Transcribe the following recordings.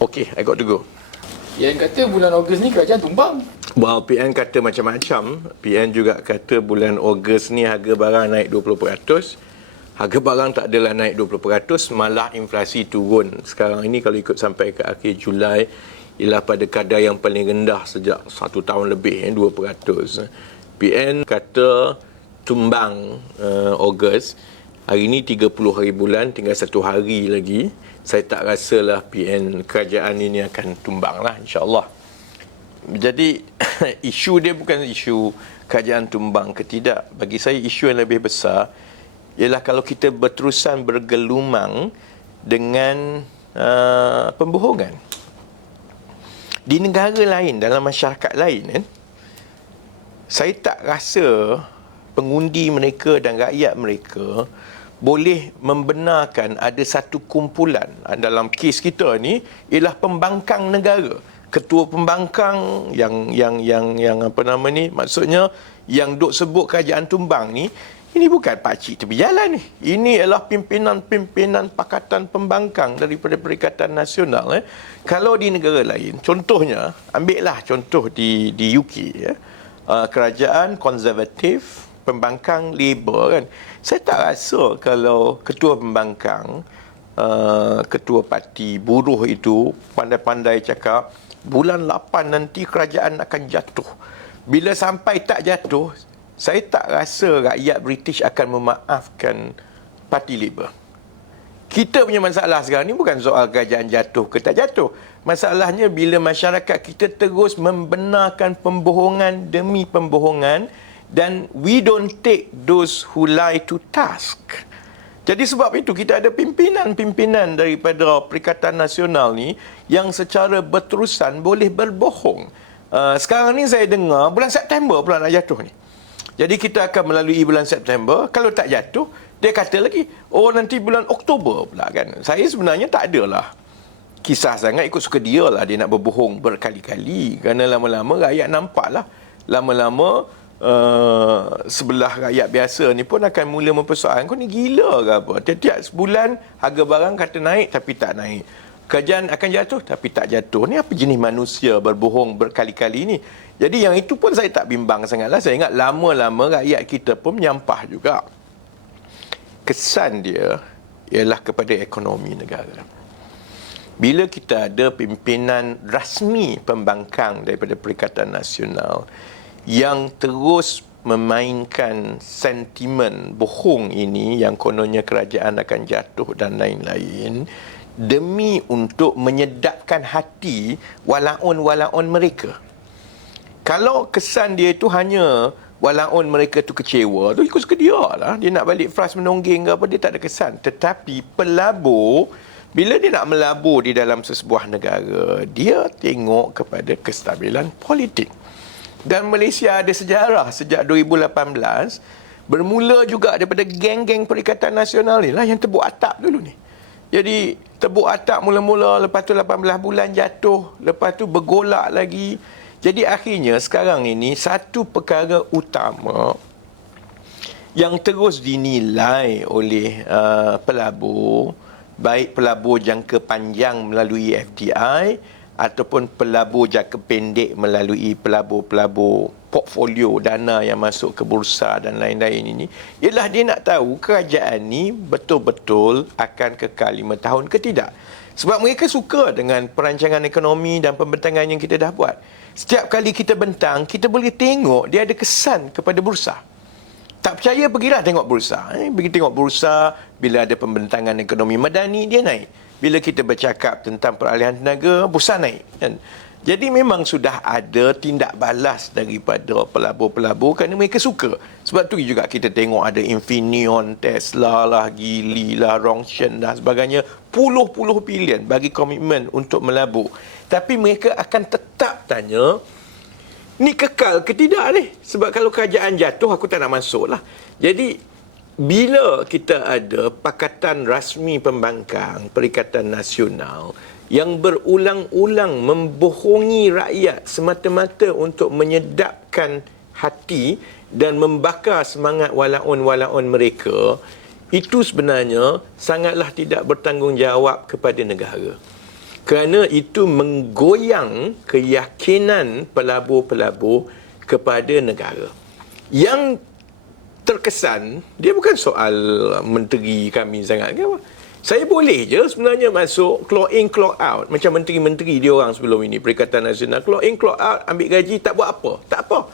Okay, I got to go. Yang kata bulan Ogos ni kerajaan tumbang. Well, PN kata macam-macam. PN juga kata bulan Ogos ni harga barang naik 20%. Harga barang tak adalah naik 20%, malah inflasi turun. Sekarang ini kalau ikut sampai ke akhir Julai, ialah pada kadar yang paling rendah sejak 1 tahun lebih, 2%. PN kata tumbang Ogos. Hari ini 30 hari bulan, tinggal 1 hari lagi. Saya tak rasalah PN kerajaan ini akan tumbang lah, insyaAllah. Jadi, isu dia bukan isu kerajaan tumbang ke tidak. Bagi saya, isu yang lebih besar ialah kalau kita berterusan bergelumang dengan pembohongan. Di negara lain, dalam masyarakat lain, saya tak rasa pengundi mereka dan rakyat mereka boleh membenarkan ada satu kumpulan, dalam kes kita ni ialah pembangkang negara, ketua pembangkang yang apa nama ni, maksudnya yang duk sebut kerajaan tumbang ni, ini bukan pakcik tepi jalan ni. Ini ialah pimpinan-pimpinan Pakatan Pembangkang daripada Perikatan Nasional. Kalau di negara lain, contohnya, ambillah contoh di UK, kerajaan konservatif, pembangkang Labour kan. Saya tak rasa kalau ketua pembangkang, ketua parti buruh itu pandai-pandai cakap, bulan 8 nanti kerajaan akan jatuh. Bila sampai tak jatuh, saya tak rasa rakyat British akan memaafkan parti Labour. Kita punya masalah sekarang ni bukan soal kerajaan jatuh ke tak jatuh. Masalahnya bila masyarakat kita terus membenarkan pembohongan demi pembohongan, dan we don't take those who lie to task. Jadi sebab itu kita ada pimpinan-pimpinan daripada Perikatan Nasional ni yang secara berterusan boleh berbohong. Sekarang ni saya dengar bulan September pula nak jatuh ni. Jadi kita akan melalui bulan September. Kalau tak jatuh, dia kata lagi, oh nanti bulan Oktober pula kan. Saya sebenarnya tak adalah kisah sangat, ikut suka dia lah dia nak berbohong berkali-kali. Kerana lama-lama rakyat nampak lah. Lama-lama sebelah rakyat biasa ni pun akan mula mempersoalkan, kau ni gila ke apa? Tiap-tiap sebulan harga barang kata naik tapi tak naik. Kerajaan akan jatuh tapi tak jatuh. Ni apa jenis manusia berbohong berkali-kali ni? Jadi yang itu pun saya tak bimbang sangatlah. Saya ingat lama-lama rakyat kita pun menyampah juga. Kesan dia ialah kepada ekonomi negara. Bila kita ada pimpinan rasmi pembangkang daripada Perikatan Nasional yang terus memainkan sentimen bohong ini, yang kononnya kerajaan akan jatuh dan lain-lain, demi untuk menyedapkan hati walaun-walaun mereka. Kalau kesan dia itu hanya walaun mereka tu kecewa, tu ikut suka dia lah. Dia nak balik fras menonggeng ke apa, dia tak ada kesan. Tetapi pelabur, bila dia nak melabur di dalam sesebuah negara, dia tengok kepada kestabilan politik. Dan Malaysia ada sejarah sejak 2018, bermula juga daripada geng-geng Perikatan Nasional ni lah yang tebuk atap dulu ni. Jadi tebuk atap mula-mula, lepas tu 18 bulan jatuh, lepas tu bergolak lagi. Jadi akhirnya sekarang ini satu perkara utama yang terus dinilai oleh pelabur, baik pelabur jangka panjang melalui FDI ataupun pelabur jangka pendek melalui pelabur-pelabur portfolio dana yang masuk ke bursa dan lain-lain ini, ialah dia nak tahu kerajaan ni betul-betul akan kekal 5 tahun ke tidak. Sebab mereka suka dengan perancangan ekonomi dan pembentangan yang kita dah buat. Setiap kali kita bentang, kita boleh tengok dia ada kesan kepada bursa. Tak percaya, pergilah tengok bursa. Pergi tengok bursa, bila ada pembentangan ekonomi madani, dia naik. Bila kita bercakap tentang peralihan tenaga, bursa naik. Kan? Jadi memang sudah ada tindak balas daripada pelabur-pelabur kerana mereka suka. Sebab tu juga kita tengok ada Infineon, Tesla lah, Geely lah, Rongshan dan sebagainya. Puluh-puluh bilion bagi komitmen untuk melabur. Tapi mereka akan tetap tanya, ni kekal ke tidak ni? Sebab kalau kerajaan jatuh, aku tak nak masuk lah. Jadi bila kita ada pakatan rasmi pembangkang Perikatan Nasional yang berulang-ulang membohongi rakyat semata-mata untuk menyedapkan hati dan membakar semangat walaun-walaun mereka, itu sebenarnya sangatlah tidak bertanggungjawab kepada negara. kerana itu menggoyang keyakinan pelabur-pelabur kepada negara. Yang terkesan, dia bukan soal menteri kami sangat ke apa. Saya boleh je sebenarnya masuk clock in, clock out. Macam menteri-menteri dia orang sebelum ini, Perikatan Nasional. Clock in, clock out, ambil gaji, tak buat apa. Tak apa.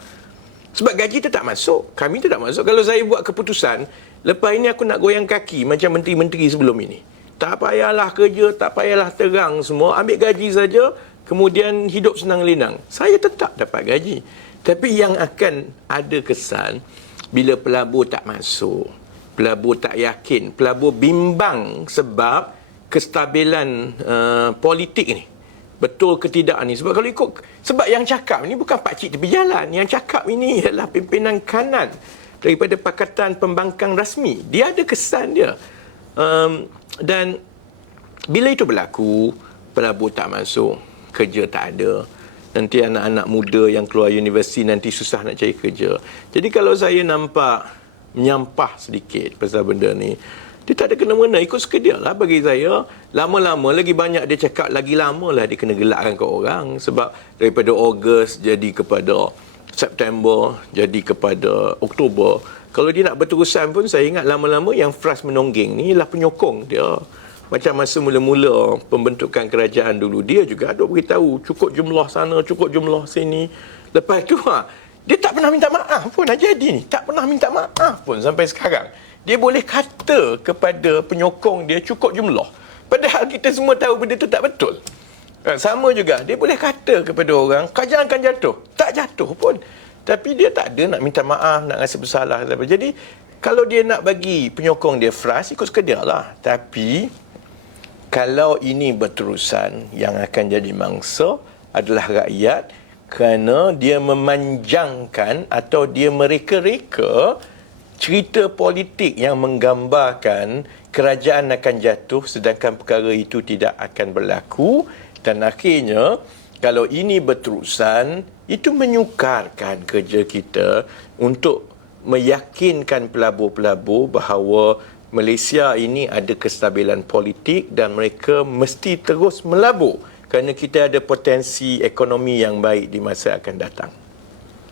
Sebab gaji tu tak masuk. Kami tu tak masuk. Kalau saya buat keputusan, lepas ini aku nak goyang kaki macam menteri-menteri sebelum ini. Tak payahlah kerja, tak payahlah terang semua. Ambil gaji saja, kemudian hidup senang lenang. Saya tetap dapat gaji. Tapi yang akan ada kesan, bila pelabur tak masuk, pelabur tak yakin, pelabur bimbang sebab kestabilan politik ni. Betul ke tidak ni? Sebab kalau ikut, sebab yang cakap ni bukan pakcik tepi jalan. Yang cakap ini adalah pimpinan kanan daripada Pakatan Pembangkang Rasmi. Dia ada kesan dia. Dan bila itu berlaku, pelabur tak masuk, kerja tak ada. Nanti anak-anak muda yang keluar universiti nanti susah nak cari kerja. Jadi kalau saya nampak menyampah sedikit pasal benda ni, dia tak ada kena-mena, ikut suka dia lah. Bagi saya, lama-lama lagi banyak dia cakap, lagi lama lah dia kena gelakkan ke orang. Sebab daripada Ogos jadi kepada September, jadi kepada Oktober. Kalau dia nak berterusan pun, saya ingat lama-lama yang frust menongging ni ialah penyokong dia. Macam masa mula-mula pembentukan kerajaan dulu, dia juga ada beritahu cukup jumlah sana, cukup jumlah sini. Lepas tu, dia tak pernah minta maaf pun Najadi ni. Tak pernah minta maaf pun sampai sekarang. Dia boleh kata kepada penyokong dia cukup jumlah. Padahal kita semua tahu benda tu tak betul. Sama juga, dia boleh kata kepada orang, kerajaan akan jatuh. Tak jatuh pun. Tapi dia tak ada nak minta maaf, nak rasa bersalah. Jadi, kalau dia nak bagi penyokong dia frust, ikut suka dia lah. Tapi, kalau ini berterusan, yang akan jadi mangsa adalah rakyat kerana dia memanjangkan atau dia mereka-reka cerita politik yang menggambarkan kerajaan akan jatuh sedangkan perkara itu tidak akan berlaku. Dan akhirnya, kalau ini berterusan, itu menyukarkan kerja kita untuk meyakinkan pelabur-pelabur bahawa Malaysia ini ada kestabilan politik dan mereka mesti terus melabur kerana kita ada potensi ekonomi yang baik di masa akan datang.